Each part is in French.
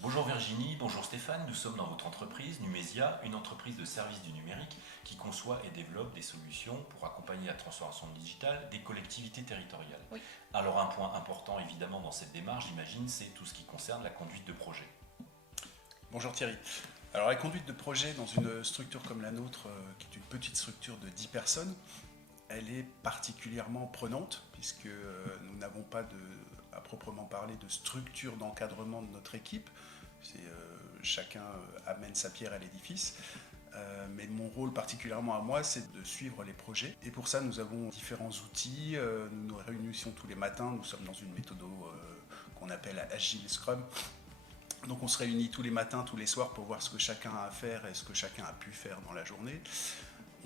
Bonjour Virginie, bonjour Stéphane, nous sommes dans votre entreprise Numesia, une entreprise de services du numérique qui conçoit et développe des solutions pour accompagner la transformation digitale des collectivités territoriales. Oui. Alors un point important évidemment dans cette démarche, j'imagine, c'est tout ce qui concerne la conduite de projet. Bonjour Thierry. Alors la conduite de projet dans une structure comme la nôtre, qui est une petite structure de 10 personnes, elle est particulièrement prenante puisque nous n'avons pas à proprement parler de structure d'encadrement de notre équipe. Chacun amène sa pierre à l'édifice. Mais mon rôle particulièrement à moi, c'est de suivre les projets. Et pour ça, nous avons différents outils. Nous nous réunissons tous les matins. Nous sommes dans une méthode qu'on appelle Agile Scrum. Donc on se réunit tous les matins, tous les soirs pour voir ce que chacun a à faire et ce que chacun a pu faire dans la journée.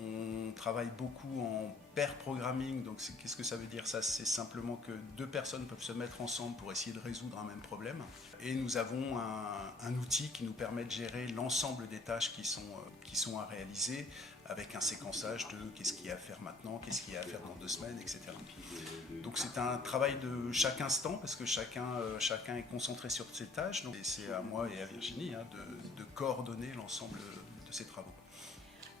On travaille beaucoup en pair programming, donc qu'est-ce que ça veut dire ça? C'est simplement que deux personnes peuvent se mettre ensemble pour essayer de résoudre un même problème. Et nous avons un outil qui nous permet de gérer l'ensemble des tâches qui sont à réaliser, avec un séquençage de qu'est-ce qu'il y a à faire maintenant, qu'est-ce qu'il y a à faire dans 2 semaines, etc. Donc c'est un travail de chaque instant, parce que chacun est concentré sur ses tâches. Donc, et c'est à moi et à Virginie de coordonner l'ensemble de ces travaux.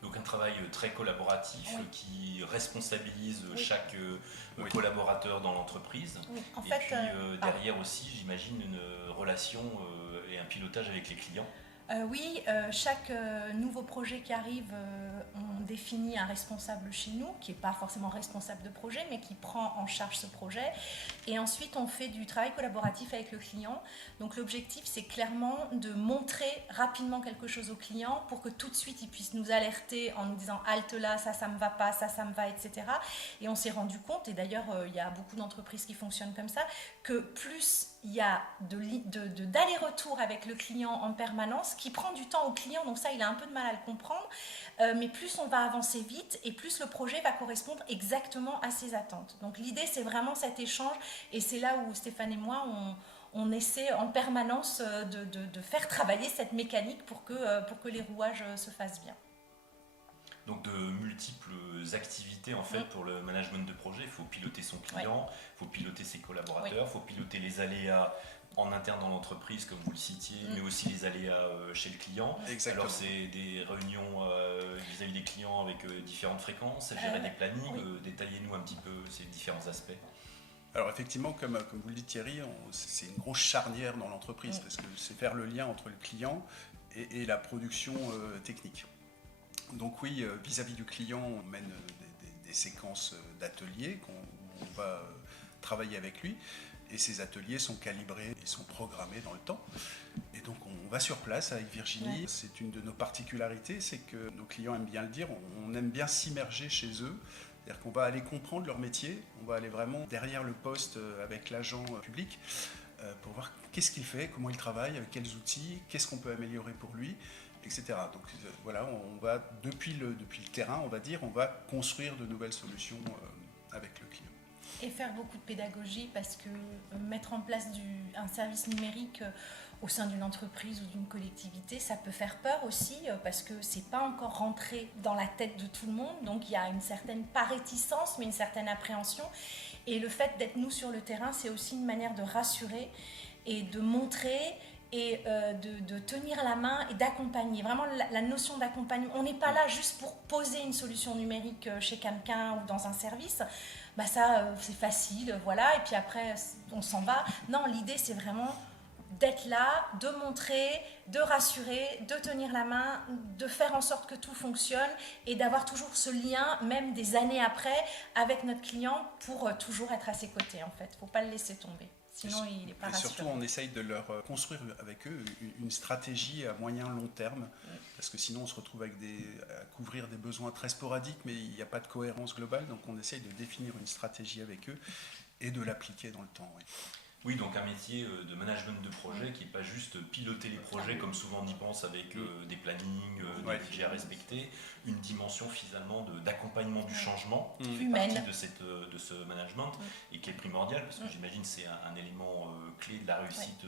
Donc un travail très collaboratif Oui. qui responsabilise Oui. chaque Oui. collaborateur dans l'entreprise. Oui, en Et fait, puis derrière aussi, j'imagine, une relation et un pilotage avec les clients. oui, chaque nouveau projet qui arrive, on définit un responsable chez nous, qui n'est pas forcément responsable de projet, mais qui prend en charge ce projet. Et ensuite, on fait du travail collaboratif avec le client. Donc l'objectif, c'est clairement de montrer rapidement quelque chose au client pour que tout de suite, il puisse nous alerter en nous disant « halte là, ça me va pas, ça me va, etc. » Et on s'est rendu compte, et d'ailleurs, il y a beaucoup d'entreprises qui fonctionnent comme ça, que plus il y a d'aller-retour avec le client en permanence, qui prend du temps au client, donc ça il a un peu de mal à le comprendre, mais plus on va avancer vite et plus le projet va correspondre exactement à ses attentes. Donc l'idée c'est vraiment cet échange, et c'est là où Stéphane et moi on essaie en permanence de faire travailler cette mécanique pour que les rouages se fassent bien. Donc de multiples activités en fait pour le management de projet. Il faut piloter son client, il faut piloter ses collaborateurs, il faut piloter les aléas en interne dans l'entreprise comme vous le citiez, mais aussi les aléas chez le client. Exactement. Alors c'est des réunions vis-à-vis des clients avec différentes fréquences, gérer des plannings, détaillez-nous un petit peu ces différents aspects. Alors effectivement, comme vous le dites Thierry, c'est une grosse charnière dans l'entreprise, parce que c'est faire le lien entre le client et la production technique. Donc oui, vis-à-vis du client, on mène des séquences d'ateliers où on va travailler avec lui. Et ces ateliers sont calibrés et sont programmés dans le temps. Et donc on va sur place avec Virginie. Ouais. C'est une de nos particularités, c'est que nos clients aiment bien le dire, on aime bien s'immerger chez eux. C'est-à-dire qu'on va aller comprendre leur métier, on va aller vraiment derrière le poste avec l'agent public pour voir qu'est-ce qu'il fait, comment il travaille, avec quels outils, qu'est-ce qu'on peut améliorer pour lui, etc. Donc voilà, on va depuis le terrain, on va dire, on va construire de nouvelles solutions avec le client. Et faire beaucoup de pédagogie, parce que mettre en place un service numérique au sein d'une entreprise ou d'une collectivité, ça peut faire peur aussi, parce que c'est pas encore rentré dans la tête de tout le monde, donc il y a une certaine, pas réticence, mais une certaine appréhension. Et le fait d'être nous sur le terrain, c'est aussi une manière de rassurer et de montrer et de tenir la main et d'accompagner. Vraiment la notion d'accompagnement. On n'est pas là juste pour poser une solution numérique chez quelqu'un ou dans un service. Bah ça, c'est facile, voilà, et puis après, on s'en va. Non, l'idée, c'est vraiment d'être là, de montrer, de rassurer, de tenir la main, de faire en sorte que tout fonctionne et d'avoir toujours ce lien, même des années après, avec notre client pour toujours être à ses côtés, en fait. Il ne faut pas le laisser tomber. Sinon, il n'est pas rassurant. Et surtout, on essaye de leur construire avec eux une stratégie à moyen long terme, parce que sinon, on se retrouve à couvrir des besoins très sporadiques, mais il n'y a pas de cohérence globale. Donc, on essaye de définir une stratégie avec eux et de l'appliquer dans le temps. Oui. Oui, donc un métier de management de projet qui n'est pas juste piloter les projets comme souvent on y pense avec des plannings, des budgets à respecter, une dimension finalement d'accompagnement du changement qui fait partie de ce management et qui est primordial parce que j'imagine c'est un élément clé de la réussite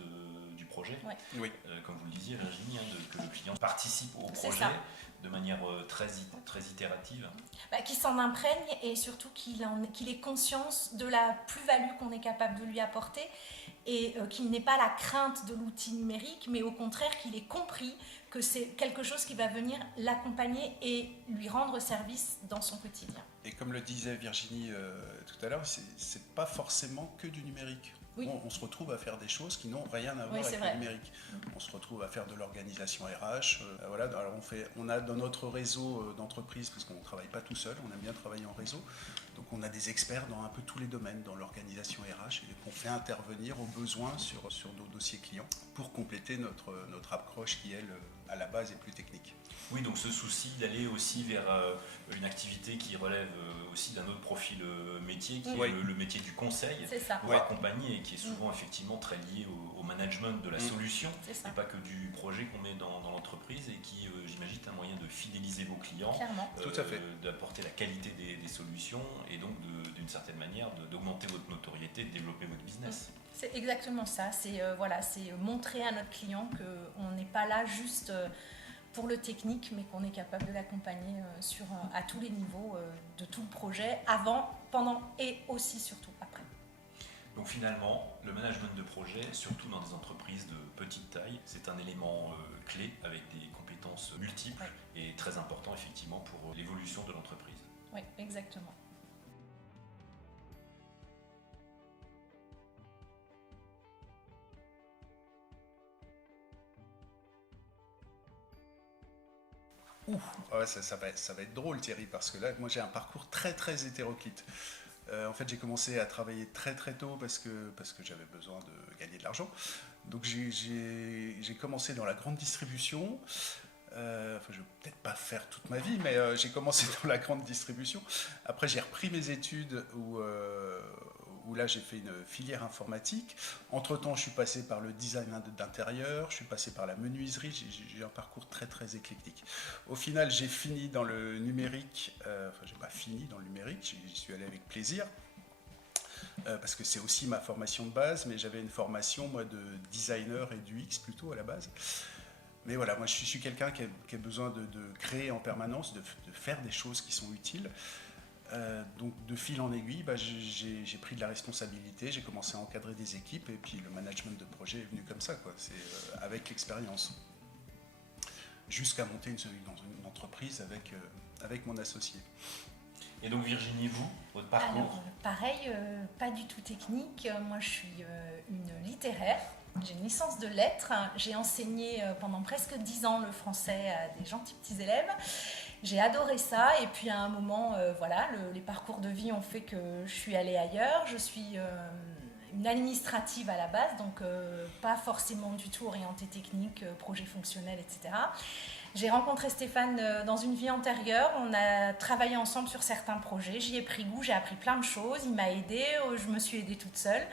du projet. projet. Ouais. Oui. Comme vous le disiez, Virginie, que le client participe au C'est projet ça. de manière très itérative. Qu'il s'en imprègne et surtout qu'il ait conscience de la plus-value qu'on est capable de lui apporter et qu'il n'ait pas la crainte de l'outil numérique, mais au contraire qu'il ait compris que c'est quelque chose qui va venir l'accompagner et lui rendre service dans son quotidien. Et comme le disait Virginie tout à l'heure, c'est pas forcément que du numérique. Oui. On se retrouve à faire des choses qui n'ont rien à voir Oui, avec vrai. le numérique. On se retrouve à faire de l'organisation RH. Voilà. Alors on a dans notre réseau d'entreprises, parce qu'on ne travaille pas tout seul, on aime bien travailler en réseau, donc on a des experts dans un peu tous les domaines, dans l'organisation RH, et qu'on fait intervenir au besoin sur nos dossiers clients pour compléter notre approche qui, elle, à la base, est plus technique. Oui, donc ce souci d'aller aussi vers une activité qui relève aussi d'un autre profil métier, qui est le métier du conseil, C'est ça. pour accompagner, et qui est souvent effectivement très lié au management de la solution, et pas que du projet qu'on met dans l'entreprise, et qui, j'imagine, est un moyen de fidéliser vos clients, Clairement. Tout à fait. d'apporter la qualité des solutions, et donc d'une certaine manière d'augmenter votre notoriété, de développer votre business. C'est exactement ça, c'est montrer à notre client qu'on n'est pas là juste pour le technique, mais qu'on est capable de l'accompagner à tous les niveaux de tout le projet, avant, pendant et aussi surtout après. Donc finalement, le management de projet, surtout dans des entreprises de petite taille, c'est un élément clé avec des compétences multiples et très important effectivement pour l'évolution de l'entreprise. Oui, exactement. Ouais, ça va être drôle, Thierry, parce que là, moi, j'ai un parcours très, très hétéroclite. En fait, j'ai commencé à travailler très, très tôt parce que j'avais besoin de gagner de l'argent. Donc, j'ai commencé dans la grande distribution. Je ne vais peut-être pas faire toute ma vie, mais j'ai commencé dans la grande distribution. Après, j'ai repris mes études où là, j'ai fait une filière informatique. Entre-temps, je suis passé par le design d'intérieur, je suis passé par la menuiserie. J'ai un parcours très, très éclectique. Au final, j'ai fini dans le numérique. Je n'ai pas fini dans le numérique, j'y suis allé avec plaisir. Parce que c'est aussi ma formation de base, mais j'avais une formation, moi, de designer et d'UX plutôt à la base. Mais voilà, moi, je suis quelqu'un qui a besoin de créer en permanence, de faire des choses qui sont utiles. Donc de fil en aiguille, j'ai pris de la responsabilité, j'ai commencé à encadrer des équipes, et puis le management de projet est venu comme ça, quoi. C'est avec l'expérience, jusqu'à monter dans une entreprise avec mon associé. Et donc Virginie, votre parcours? Alors, pareil, pas du tout technique. Moi, je suis une littéraire. J'ai une licence de lettres. J'ai enseigné pendant presque 10 ans le français à des gentils petits élèves. J'ai adoré ça, et puis à un moment, les parcours de vie ont fait que je suis allée ailleurs. Je suis une administrative à la base, donc pas forcément du tout orientée technique, projet fonctionnel, etc. J'ai rencontré Stéphane dans une vie antérieure, on a travaillé ensemble sur certains projets, j'y ai pris goût, j'ai appris plein de choses, il m'a aidée, je me suis aidée toute seule.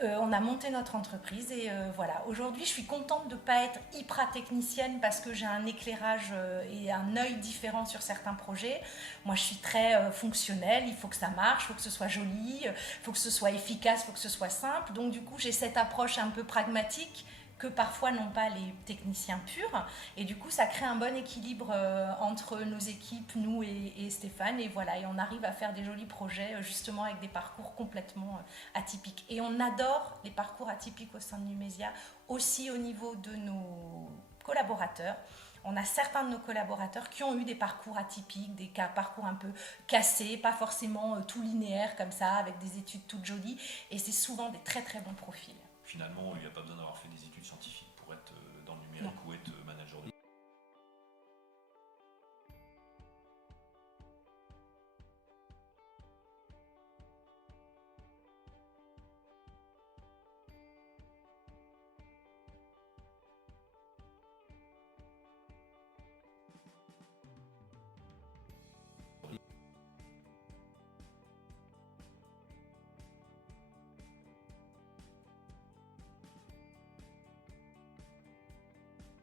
On a monté notre entreprise et voilà. Aujourd'hui, je suis contente de ne pas être hyper technicienne parce que j'ai un éclairage et un œil différent sur certains projets. Moi, je suis très fonctionnelle, il faut que ça marche, il faut que ce soit joli, il faut que ce soit efficace, il faut que ce soit simple. Donc du coup, j'ai cette approche un peu pragmatique que parfois n'ont pas les techniciens purs. Et du coup, ça crée un bon équilibre entre nos équipes, nous et Stéphane. Et voilà, et on arrive à faire des jolis projets, justement avec des parcours complètement atypiques. Et on adore les parcours atypiques au sein de Numésia, aussi au niveau de nos collaborateurs. On a certains de nos collaborateurs qui ont eu des parcours atypiques, des parcours un peu cassés, pas forcément tout linéaire comme ça, avec des études toutes jolies. Et c'est souvent des très très bons profils. Finalement, il n'y a pas besoin d'avoir fait des études scientifiques pour être dans le numérique ou être manager de...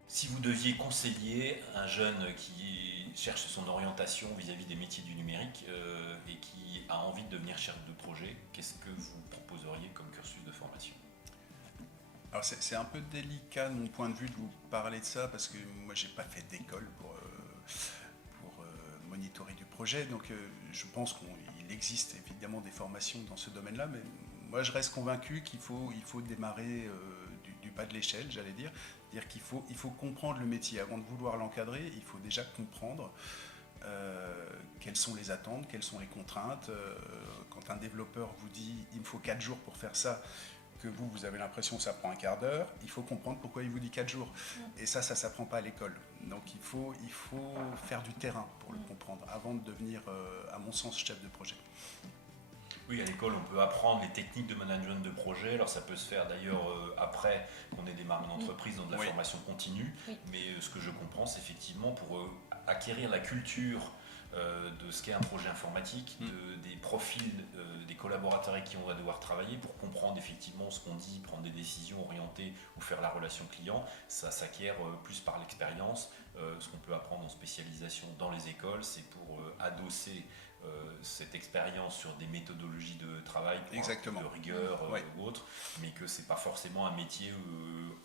Si vous deviez conseiller un jeune qui cherche son orientation vis-à-vis des métiers du numérique et qui a envie de devenir chef de projet, qu'est-ce que vous proposeriez comme cursus de formation? Alors c'est un peu délicat de mon point de vue de vous parler de ça parce que moi j'ai pas fait d'école pour monitorer du projet, donc je pense qu'il existe évidemment des formations dans ce domaine-là, mais moi je reste convaincu qu'il faut démarrer du bas de l'échelle, j'allais dire qu'il faut comprendre le métier avant de vouloir l'encadrer. Il faut déjà comprendre quelles sont les attentes, quelles sont les contraintes. Quand un développeur vous dit il me faut 4 jours pour faire ça, que vous avez l'impression que ça prend un quart d'heure, il faut comprendre pourquoi il vous dit 4 jours. Et ça s'apprend pas à l'école. Donc il faut faire du terrain pour le comprendre avant de devenir, à mon sens, chef de projet. Oui, à l'école, on peut apprendre les techniques de management de projet. Alors, ça peut se faire d'ailleurs après qu'on ait démarré une entreprise dans de la formation continue. Oui. Mais ce que je comprends, c'est effectivement pour acquérir la culture de ce qu'est un projet informatique, des profils des collaborateurs avec qui on va devoir travailler pour comprendre effectivement ce qu'on dit, prendre des décisions orientées ou faire la relation client. Ça s'acquiert plus par l'expérience. Ce qu'on peut apprendre en spécialisation dans les écoles, c'est pour adosser cette expérience sur des méthodologies de travail pour Exactement. de rigueur ou autre, mais que c'est pas forcément un métier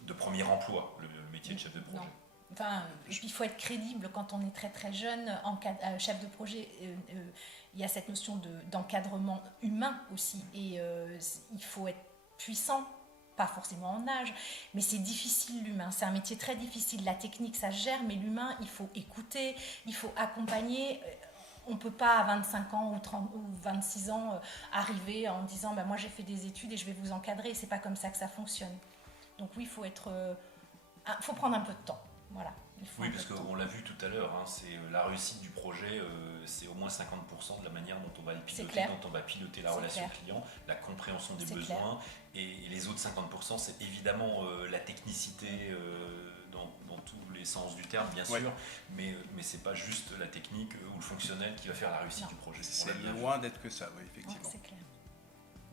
de premier emploi, le métier de chef de projet. Non. Enfin, il faut être crédible quand on est très très jeune, chef de projet. Il y a cette notion d'encadrement humain aussi, et il faut être puissant, pas forcément en âge, mais c'est difficile l'humain. C'est un métier très difficile. La technique, ça se gère, mais l'humain, il faut écouter, il faut accompagner. On ne peut pas à 25 ans ou 30 ou 26 ans arriver en disant moi j'ai fait des études et je vais vous encadrer. C'est pas comme ça que ça fonctionne. Donc oui, il faut faut prendre un peu de temps. Voilà. Oui, parce qu'on l'a vu tout à l'heure, c'est la réussite du projet, c'est au moins 50% de la manière dont on va le piloter, dont on va piloter la relation client, la compréhension des besoins. Et les autres 50%, c'est évidemment la technicité dans tous les sens du terme, bien sûr, mais c'est pas juste la technique ou le fonctionnel qui va faire la réussite du projet. C'est loin d'être que ça, oui, effectivement. C'est clair.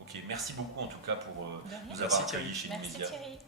Ok, merci beaucoup en tout cas pour nous Merci, avoir accueillis chez Merci Nimedia. Thierry.